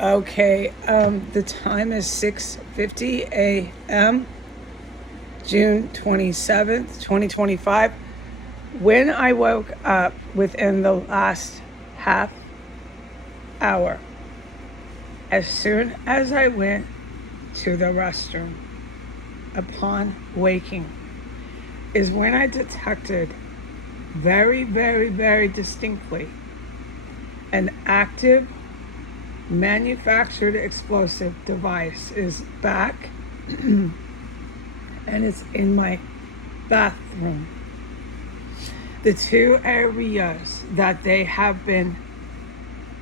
Okay, the time is 6:50 a.m., June 27th, 2025. When I woke up within the last half hour, as soon as I went to the restroom upon waking, is when I detected very, very, very distinctly an active manufactured explosive device is back and it's in my bathroom. The two areas that they have been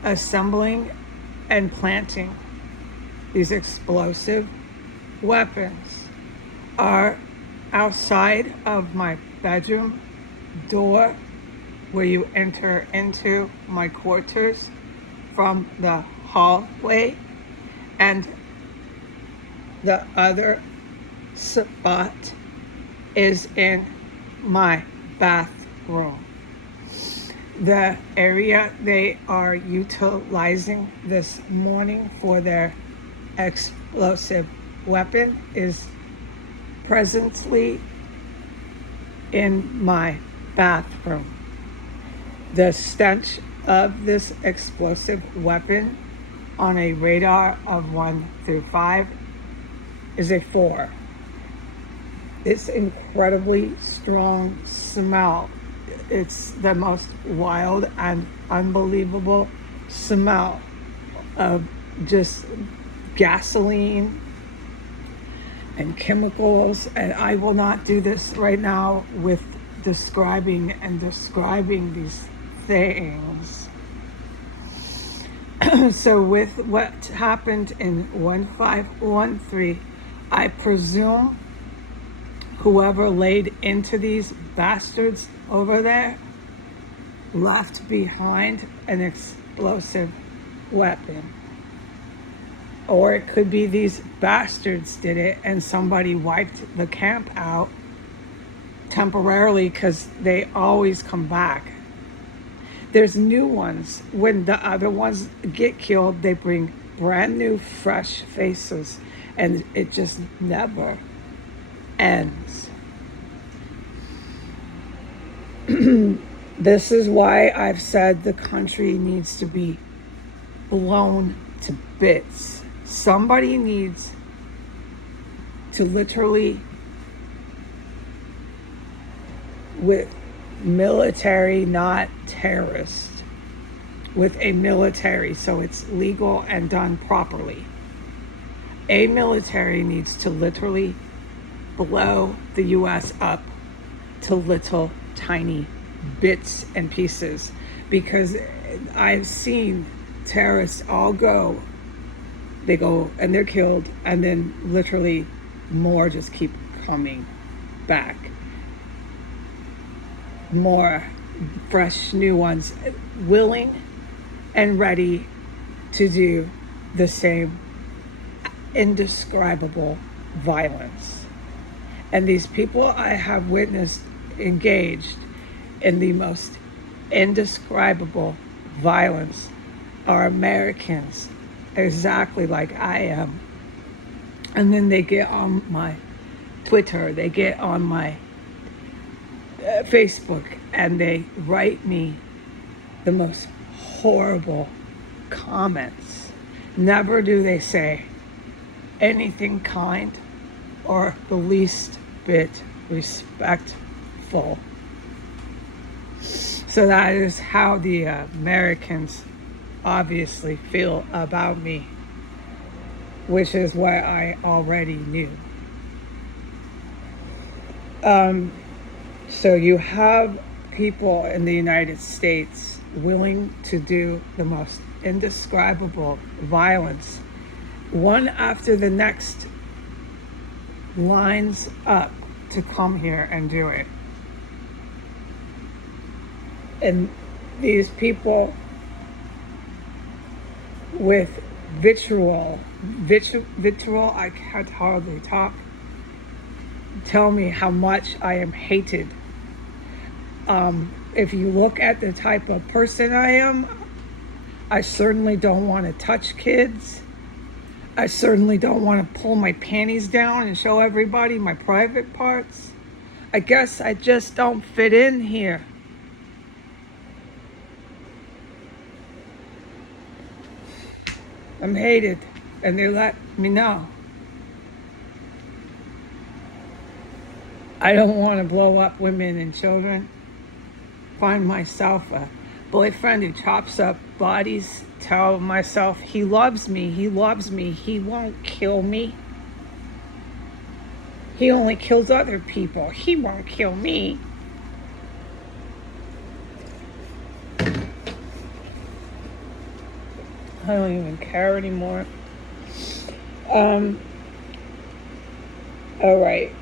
assembling and planting these explosive weapons are outside of my bedroom door where you enter into my quarters from the hallway, and the other spot is in my bathroom. The area they are utilizing this morning for their explosive weapon is presently in my bathroom. The stench of this explosive weapon on a radar of 1 through 5 is a 4. This incredibly strong smell. It's the most wild and unbelievable smell of just gasoline and chemicals. And I will not do this right now with describing these things. So with what happened in 1513, I presume whoever laid into these bastards over there left behind an explosive weapon. Or it could be these bastards did it and somebody wiped the camp out temporarily because they always come back. There's new ones. When the other ones get killed, they bring brand new, fresh faces, and it just never ends. This is why I've said the country needs to be blown to bits. Somebody needs to literally, with military, not terrorist, with a military, so it's legal and done properly. A military needs to literally blow the US up to little tiny bits and pieces, because I've seen terrorists all go, they go and they're killed, and then literally more just keep coming back. More fresh new ones willing and ready to do the same indescribable violence. And these people I have witnessed engaged in the most indescribable violence are Americans, exactly like I am. And then they get on my Twitter, they get on my Facebook, and they write me the most horrible comments. Never do they say anything kind or the least bit respectful. So that is how the Americans obviously feel about me, which is what I already knew. So you have people in the United States willing to do the most indescribable violence. One after the next lines up to come here and do it. And these people with vitriol, I can't hardly talk, tell me how much I am hated. If you look at the type of person I am, I certainly don't want to touch kids. I certainly don't want to pull my panties down and show everybody my private parts. I guess I just don't fit in here. I'm hated, and they let me know. I don't want to blow up women and children. Find myself a boyfriend who chops up bodies. Tell myself he loves me, he loves me, he won't kill me. He only kills other people. He won't kill me. I don't even care anymore. All right.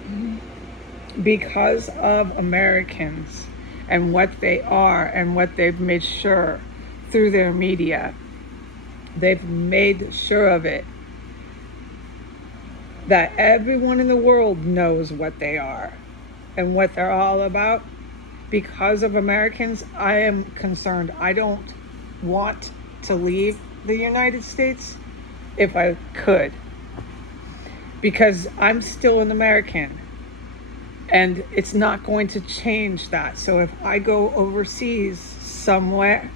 Because of Americans and what they are and what they've made sure through their media, they've made sure of it, that everyone in the world knows what they are and what they're all about. Because of Americans, I am concerned. I don't want to leave the United States if I could, because I'm still an American and it's not going to change that. So if I go overseas somewhere,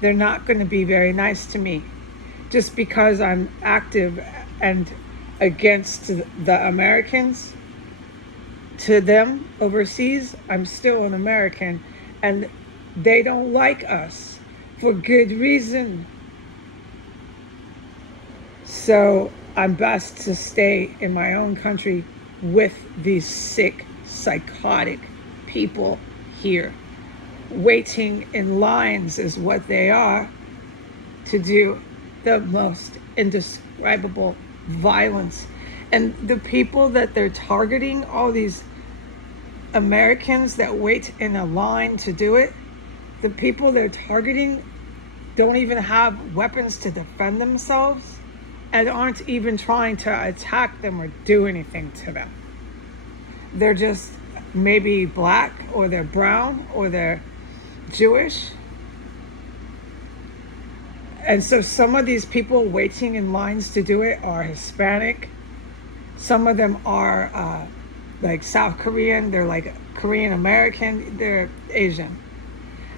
they're not going to be very nice to me just because I'm active and against the Americans. To them overseas, I'm still an American, and they don't like us for good reason. So I'm best to stay in my own country with these sick, psychotic people here. Waiting in lines is what they are to do the most indescribable violence. And the people that they're targeting, all these Americans that wait in a line to do it, the people they're targeting don't even have weapons to defend themselves and aren't even trying to attack them or do anything to them. They're just maybe black, or they're brown, or they're Jewish. And so some of these people waiting in lines to do it are Hispanic. Some of them are like South Korean. They're like Korean American. They're Asian.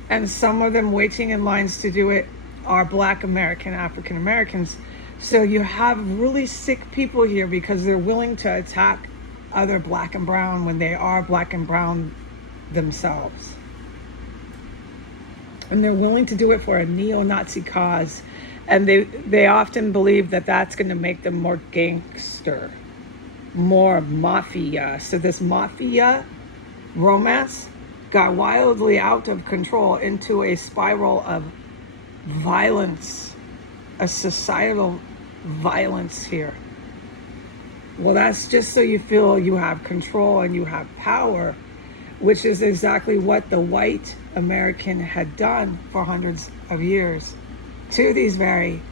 And some of them waiting in lines to do it are Black American, African Americans. So you have really sick people here because they're willing to attack other black and brown when they are black and brown themselves. And they're willing to do it for a neo-Nazi cause. And they often believe that that's going to make them more gangster, more mafia. So this mafia romance got wildly out of control into a spiral of violence, a societal violence here. Well, that's just so you feel you have control and you have power, which is exactly what the white American had done for hundreds of years to these very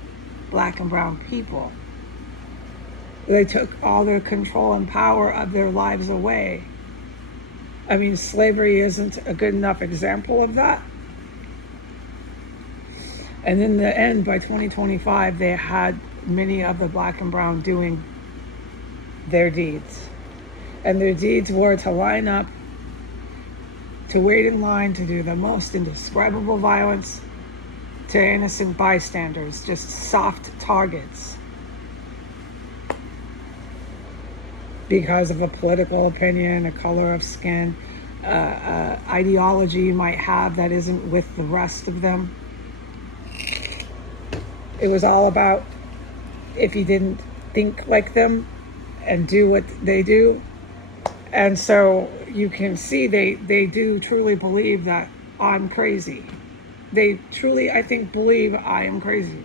black and brown people. They took all their control and power of their lives away. I mean, slavery isn't a good enough example of that. And in the end, by 2025, they had many of the black and brown doing their deeds. And their deeds were to line up, to wait in line, to do the most indescribable violence to innocent bystanders, just soft targets. Because of a political opinion, a color of skin, ideology you might have that isn't with the rest of them. It was all about if you didn't think like them and do what they do. And so you can see they do truly believe that I'm crazy. They truly, I think, believe I am crazy.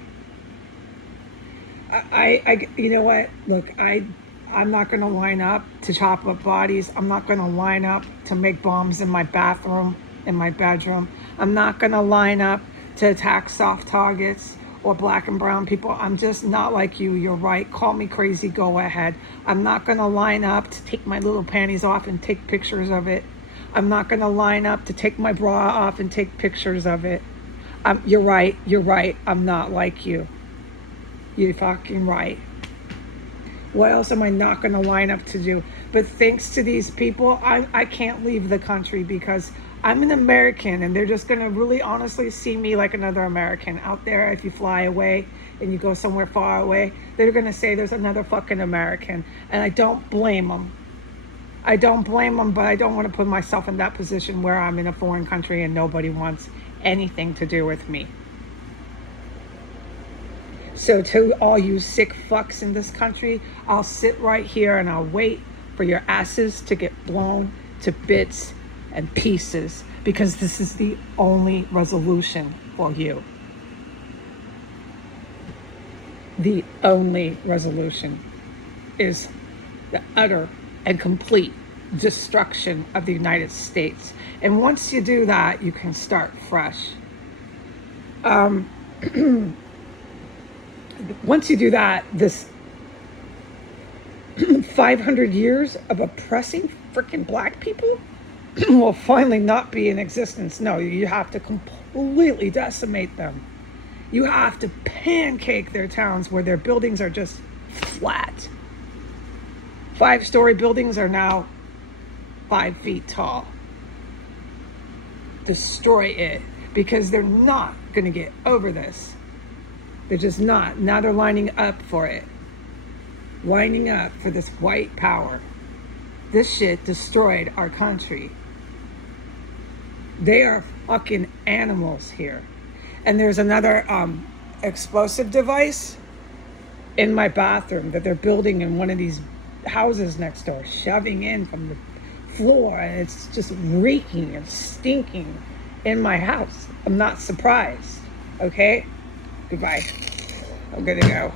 I you know what? Look, I'm not going to line up to chop up bodies. I'm not going to line up to make bombs in my bathroom, in my bedroom. I'm not going to line up to attack soft targets or black and brown people. I'm just not like you. You're right. Call me crazy. Go ahead. I'm not going to line up to take my little panties off and take pictures of it. I'm not going to line up to take my bra off and take pictures of it. You're right. You're right. I'm not like you. You're fucking right. What else am I not going to line up to do? But thanks to these people, I can't leave the country because I'm an American and they're just going to really honestly see me like another American out there. If you fly away and you go somewhere far away, they're going to say there's another fucking American. And I don't blame them. I don't blame them, but I don't want to put myself in that position where I'm in a foreign country and nobody wants anything to do with me. So to all you sick fucks in this country, I'll sit right here and I'll wait for your asses to get blown to bits and pieces because this is the only resolution for you. The only resolution is the utter and complete destruction of the United States. And once you do that, you can start fresh. Once you do that, this 500 years of oppressing freaking black people will finally not be in existence. No, you have to completely decimate them. You have to pancake their towns where their buildings are just flat. 5-story buildings are now 5 feet tall. Destroy it because they're not going to get over this. They're just not. Now they're lining up for it. Lining up for this white power. This shit destroyed our country. They are fucking animals here. And there's another explosive device in my bathroom that they're building in one of these houses next door, shoving in from the floor, and it's just reeking and stinking in my house. I'm not surprised. Okay? Goodbye. I'm gonna go.